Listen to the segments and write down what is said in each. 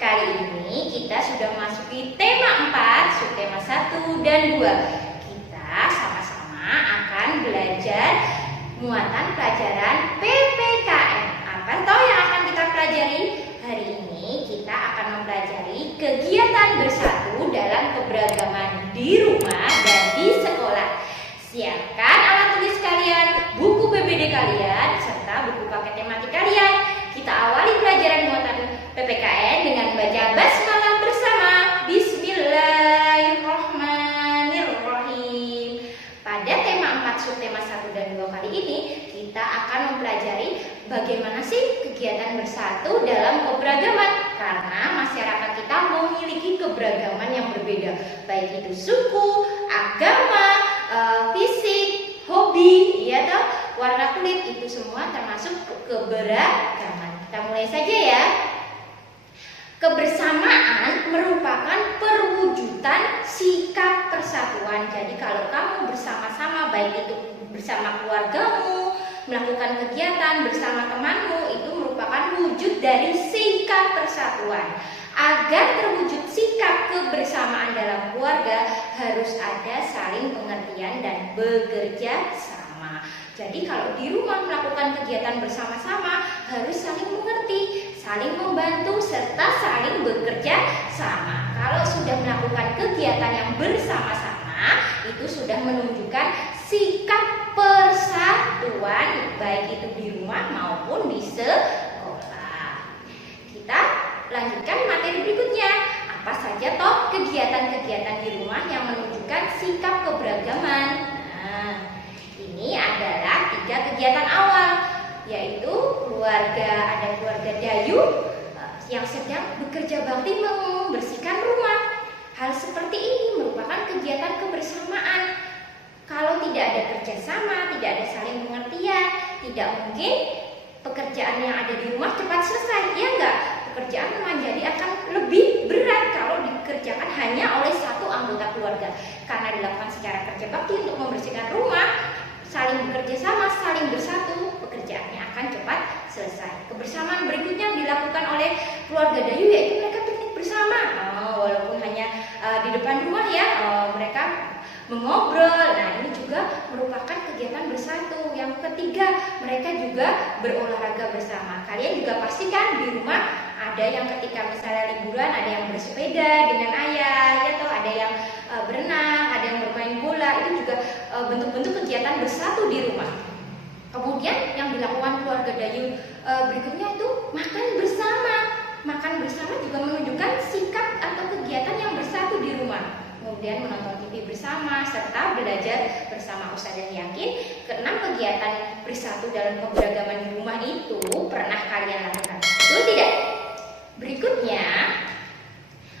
Kali ini kita sudah memasuki tema 4, subtema 1 dan 2. Kita sama-sama akan belajar muatan pelajaran PPKN. Apa toh yang akan kita pelajari? Hari ini kita akan mempelajari kegiatan bersatu dalam keberagaman di rumah dan di sekolah. Siapkan alat tulis kalian, buku PBD kalian, serta buku paket tematik kalian. Kita awali pelajaran muatan PPKN dengan baca basmalah bersama. Bismillahirrahmanirrahim. Pada tema 4 subtema 1 dan 2 kali ini, kita akan mempelajari bagaimana sih kegiatan bersatu dalam keberagaman. Karena masyarakat kita memiliki keberagaman yang berbeda, baik itu suku, agama, fisik, hobi, ya toh, warna kulit, itu semua termasuk keberagaman. Kita mulai saja ya. Kebersamaan merupakan perwujudan sikap persatuan. Jadi kalau kamu bersama-sama, baik itu bersama keluargamu, melakukan kegiatan bersama temanmu, itu merupakan wujud dari sikap persatuan. Agar terwujud sikap kebersamaan dalam keluarga, harus ada saling pengertian dan bekerja sama. Jadi kalau di rumah melakukan kegiatan bersama-sama, harus saling mengerti, saling membantu, serta saling bekerja sama. Kalau sudah melakukan kegiatan yang bersama-sama, itu sudah menunjukkan sikap persatuan, baik itu di rumah maupun di sekolah. Kita lanjutkan materi berikutnya. Apa saja toh kegiatan-kegiatan di rumah yang menunjukkan sikap keberagaman? Nah, ini adalah 3 kegiatan awal, yaitu ada keluarga Dayu yang sedang bekerja bakti membersihkan rumah. Hal seperti ini merupakan kegiatan kebersamaan. Kalau tidak ada kerjasama, tidak ada saling pengertian, tidak mungkin pekerjaan yang ada di rumah cepat selesai, ya enggak? Pekerjaan menjadi akan lebih berat kalau dikerjakan hanya oleh satu anggota keluarga. Karena dilakukan secara kerja bakti untuk membersihkan rumah, saling bekerja sama, saling bersatu, pekerjaannya akan cepat selesai. Kebersamaan berikutnya dilakukan oleh keluarga Dayu, yaitu mereka piknik bersama. Walaupun hanya di depan rumah ya, mereka mengobrol. Nah, ini juga merupakan kegiatan bersatu. Yang ketiga, mereka juga berolahraga bersama. Kalian juga pastikan di rumah ada yang ketika misalnya liburan, ada yang bersepeda dengan ayah, ya toh, ada yang berenang, ada yang bermain bola. Itu juga bentuk-bentuk kegiatan bersatu di rumah. Kemudian yang dilakukan keluarga Dayu berikutnya itu makan bersama. Makan bersama juga menunjukkan sikap atau kegiatan yang bersatu di rumah. Kemudian menonton TV bersama serta belajar bersama. Ustazah yakin keenam kegiatan bersatu dalam keberagaman di rumah itu pernah kalian lakukan. Betul tidak? Berikutnya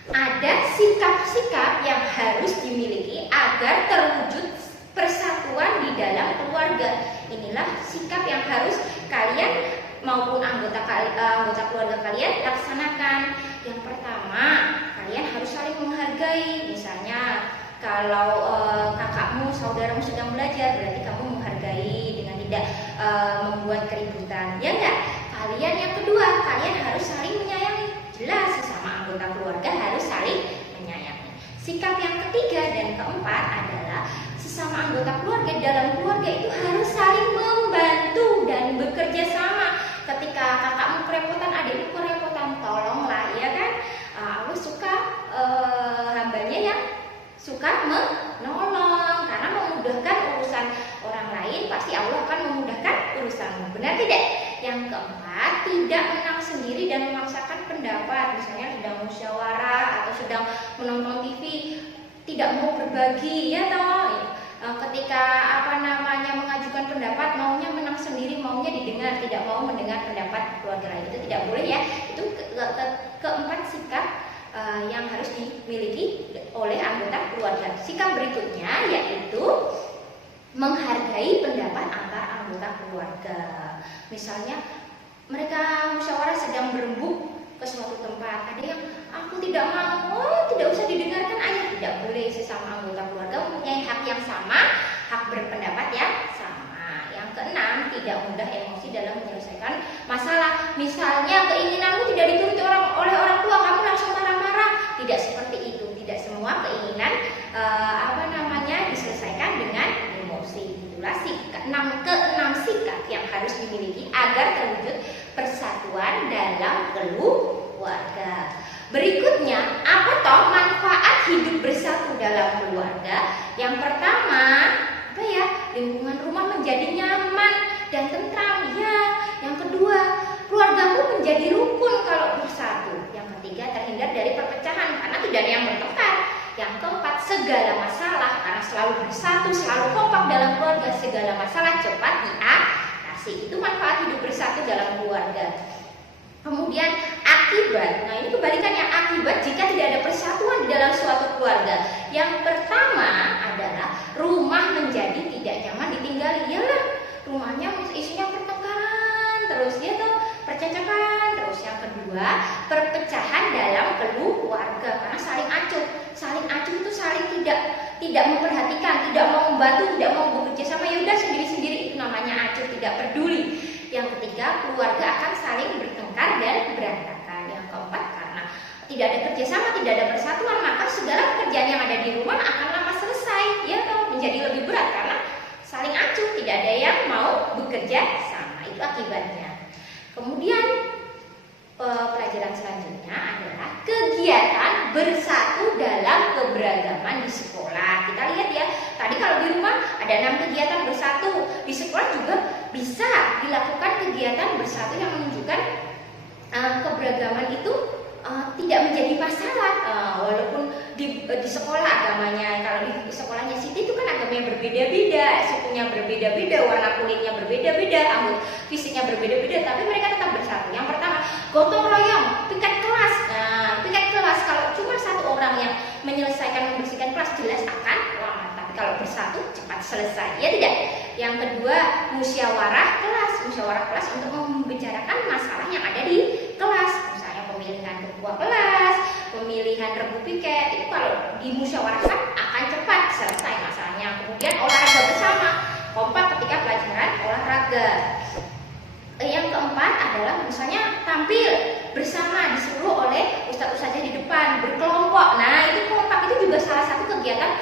ada sikap-sikap yang harus dimiliki agar terwujud persatuan di dalam keluarga. Inilah sikap yang harus kalian maupun anggota keluarga kalian laksanakan. Yang pertama, kalian harus saling menghargai. Misalnya kalau kakakmu, saudaramu sedang belajar, berarti kamu menghargai dengan tidak membuat keributan, ya enggak? Kalian yang kedua, kalian harus saling menyayangi. Jelas sesama anggota keluarga harus saling menyayangi. Sikap yang ketiga dan keempat adalah sesama anggota keluarga dalam keluarga itu harus saling membantu dan bekerja sama. Ketika kakakmu kerepotan, adikmu kerepotan, tolonglah, ya kan? Aku suka hambanya yang suka menolong, karena memudahkan urusan orang lain, pasti Allah akan memudahkan urusanmu. Benar tidak? Yang keempat, tidak menang sendiri dan memaksakan pendapat. Misalnya sedang musyawarah atau sedang menonton TV, tidak mau berbagi, ya toh. Ketika mengajukan pendapat, maunya menang sendiri, maunya didengar, tidak mau mendengar pendapat keluarga lain. Itu tidak boleh ya. Itu keempat sikap yang harus dimiliki oleh anggota keluarga. Sikap berikutnya yaitu menghargai pendapat antar anggota keluarga. Misalnya mereka musyawarah sedang berembuk ke suatu tempat, ada yang aku tidak mau, tidak usah didengarkan ayah. Tidak boleh, sesama anggota keluarga mempunyai hak yang sama, hak berpendapat yang sama. Yang keenam, tidak mudah emosi dalam menyelesaikan masalah. Misalnya keinginanmu tidak dituruti oleh orang tua, kamu langsung agar terwujud persatuan dalam keluarga. Berikutnya, apa toh manfaat hidup bersatu dalam keluarga? Yang pertama, apa ya? Lingkungan rumah menjadi nyaman dan tentram. Ya. Yang kedua, keluargamu menjadi rukun kalau bersatu. Yang ketiga, terhindar dari perpecahan karena tidak ada yang bertengkar. Yang keempat, segala masalah karena selalu bersatu, selalu kompak dalam keluarga, segala masalah cepat diatasi. Itu manfaat hidup bersatu dalam keluarga. Kemudian akibat, nah ini kebalikannya, akibat jika tidak ada persatuan di dalam suatu keluarga. Yang pertama adalah rumah menjadi tidak nyaman ditinggali. Iyalah, rumahnya isinya pertengkaran terus, ya tuh, percakapan terus. Yang kedua, perpecahan dalam keluarga karena saling acuh. Saling acuh itu saling tidak memperhatikan, tidak mau membantu, tidak mau bekerja sama. Ya udah sendiri-sendiri, itu namanya acuh, tidak peduli. Yang ketiga, keluarga akan saling bertengkar dan berantakan. Yang keempat, karena tidak ada kerjasama, tidak ada persatuan, maka segala pekerjaan yang ada di rumah akan lama selesai, ya toh, menjadi lebih berat karena saling acuh, tidak ada yang mau bekerja sama. Itu akibatnya. Kemudian pelajaran selanjutnya adalah kegiatan bersatu dalam keberagaman di sekolah. Kita lihat ya, tadi kalau di rumah ada 6 kegiatan bersatu, di sekolah juga bisa dilakukan kegiatan bersatu yang menunjukkan keberagaman itu tidak menjadi masalah. Walaupun di sekolah agamanya, kalau di sekolahnya Siti itu kan agamanya berbeda-beda, sukunya berbeda-beda, warna kulitnya berbeda-beda, fisiknya berbeda-beda, tapi mereka tetap bersatu. Yang pertama, gotong royong, piket kelas. Nah, piket kelas kalau cuma satu orang yang menyelesaikan membersihkan kelas jelas akan lama, tapi kalau bersatu cepat selesai, ya tidak? Yang kedua, musyawarah kelas untuk membicarakan masalah yang ada di kelas, misalnya pemilihan ketua kelas, pemilihan regu piket. Itu kalau dimusyawarahkan akan cepat selesai masalahnya. Kemudian olahraga bersama, kompak ketika pelajaran olahraga. Yang keempat adalah misalnya tampil bersama disuruh oleh ustadz-ustadznya di depan, berkelompok. Nah, itu kompak, itu juga salah satu kegiatan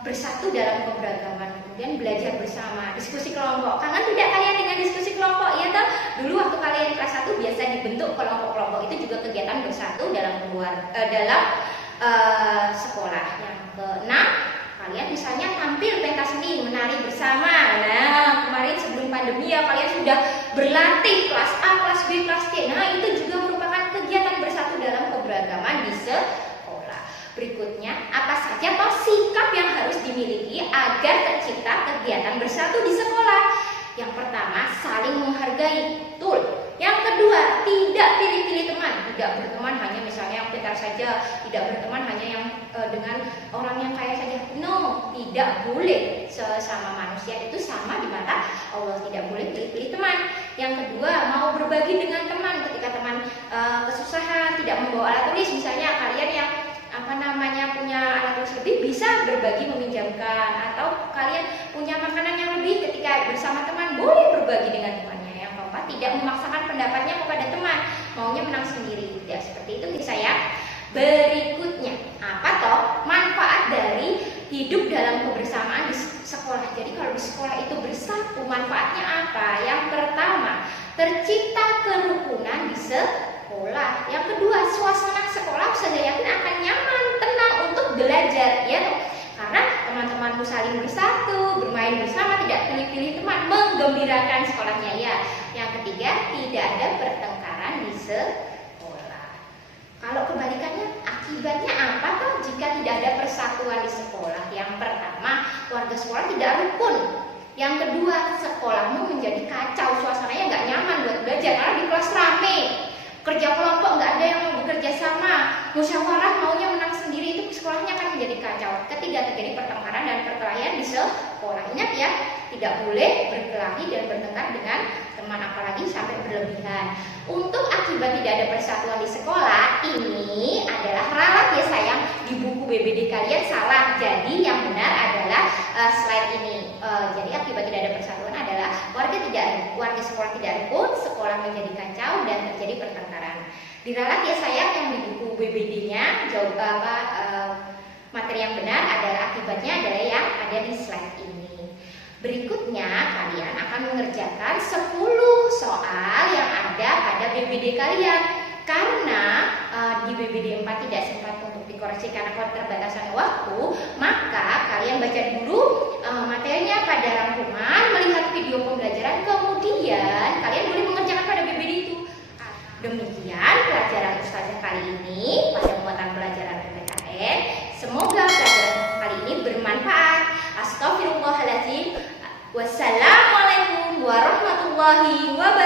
bersatu dalam keberagaman. Kemudian belajar bersama, diskusi kelompok. Kangen tidak kalian dengan diskusi kelompok? Ya toh? Dulu waktu kalian kelas 1 biasa dibentuk kelompok-kelompok, itu juga kegiatan bersatu dalam sekolah. Yang keenam, kalian misalnya tampil pentas seni, menari bersama. Nah, kemarin sebelum pandemi ya kalian sudah berlatih kelas A, kelas B, kelas C. Nah, itu juga merupakan kegiatan bersatu dalam keberagaman di sekolah. Berikutnya, apa saja toh sikap yang harus dimiliki agar tercipta kegiatan bersatu di sekolah? Yang pertama, saling menghargai. Betul. Yang kedua, tidak pilih-pilih teman. Tidak berteman hanya misalnya yang pintar saja, tidak berteman hanya yang dengan orang yang kaya saja. No, tidak boleh. Sesama manusia itu sama di mata Allah, tidak boleh pilih-pilih teman. Yang kedua, mau berbagi dengan teman. Ketika teman kesusahan, tidak membawa alat tulis, misalnya kalian yang punya alat tulis lebih, bisa berbagi meminjamkan, atau kalian punya makanan yang lebih, ketika bersama teman boleh berbagi dengan temannya. Yang keempat, tidak memaksakan pendapatnya kepada teman, maunya menang sendiri. Tidak seperti itu guys ya. Berikutnya, apa toh manfaat dari hidup dalam kebersamaan di sekolah? Jadi kalau di sekolah itu bersatu, manfaatnya apa? Yang pertama, tercipta kerukunan di sekolah. Yang kedua, suasana sekolah saya yakin akan nyaman, tenang untuk belajar, ya toh. Karena teman-temanmu saling bersatu, bermain bersama, tidak pilih-pilih teman, menggembirakan sekolahnya ya. Yang ketiga, tidak ada pertengkaran di sekolah. Kalau kebalikannya, akibatnya apa toh jika tidak ada persatuan di sekolah? Yang pertama, warga sekolah tidak rukun. Yang kedua, sekolahmu menjadi kacau, suasananya nggak nyaman buat belajar karena di kelas rame. Kerja kelompok nggak ada yang mau bekerja sama, musyawarah maunya menang sendiri, itu sekolahnya akan menjadi kacau. Ketiga, terjadi pertengkaran dan perkelahian di sekolah. Ingat ya, tidak boleh berkelahi dan bertengkar dengan teman, apalagi sampai berlebihan. Untuk akibat tidak ada persatuan di sekolah, ini adalah ralat ya sayang, di buku BBD kalian salah. Jadi yang benar adalah slide ini. Jadi akibat tidak ada persatuan adalah warga sekolah tidak rukun, sekolah menjadi kacau dan terjadi pertengkaran. Diralat ya sayang yang di buku BBD-nya, materi yang benar adalah akibatnya adalah yang ada di slide ini. Berikutnya kalian akan mengerjakan 10 soal yang ada pada BBD kalian. Karena di BBD 4 tidak sempat untuk dikoreksi karena keterbatasan waktu, maka kalian baca dulu materinya pada rangkuman, melihat video pembelajaran, kemudian kalian boleh mengerjakan pada BBD itu. Demikian pelajaran Ustazah kali ini pada muatan pelajaran PPKN. Semoga pelajaran kali ini bermanfaat. Astaghfirullahaladzim. Wassalamualaikum warahmatullahi wabarakatuh.